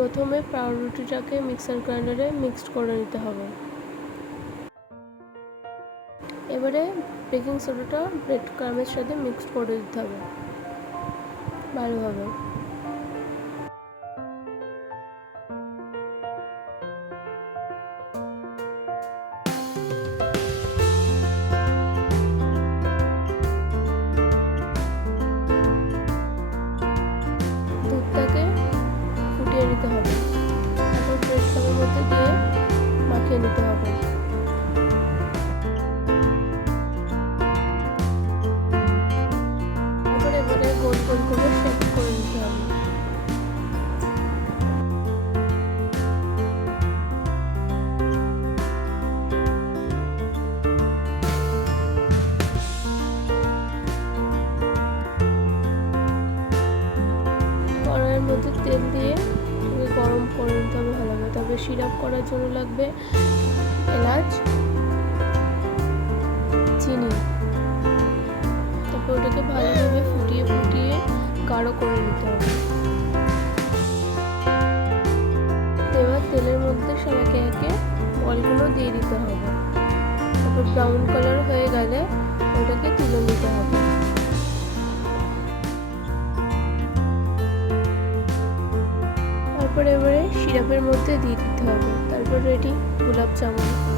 প্রথমে পাউরুটিটাকে মিক্সার গ্রাইন্ডারে মিক্সড করে নিতে হবে। এবারে বেকিং সোডাটা ব্রেড ক্রামের সাথে মিক্সড করে দিতে হবে। ভালোভাবে। হবে। ব্রেড ক্রামের মধ্যে দিয়ে মাখিয়ে নিতে হবে। করে শেপ করে নিতে হবে। তেল দিয়ে গরম করে নিতে হবে ভালোভাবে তবে সিরাপ করার জন্য লাগবে এলাচ, চিনি। তারপর ওটাকে ভালোভাবে ফুটিয়ে ফুটিয়ে গাঢ় করে নিতে হবে। এবার তেলের মধ্যে সব একে একে বলগুলো দিয়ে দিতে হবে। তারপর ব্রাউন কালার হয়ে তারপর এবারে সিরাপের মধ্যে দিয়ে দিতে হবে। তারপর রেডি গোলাপ জামুন।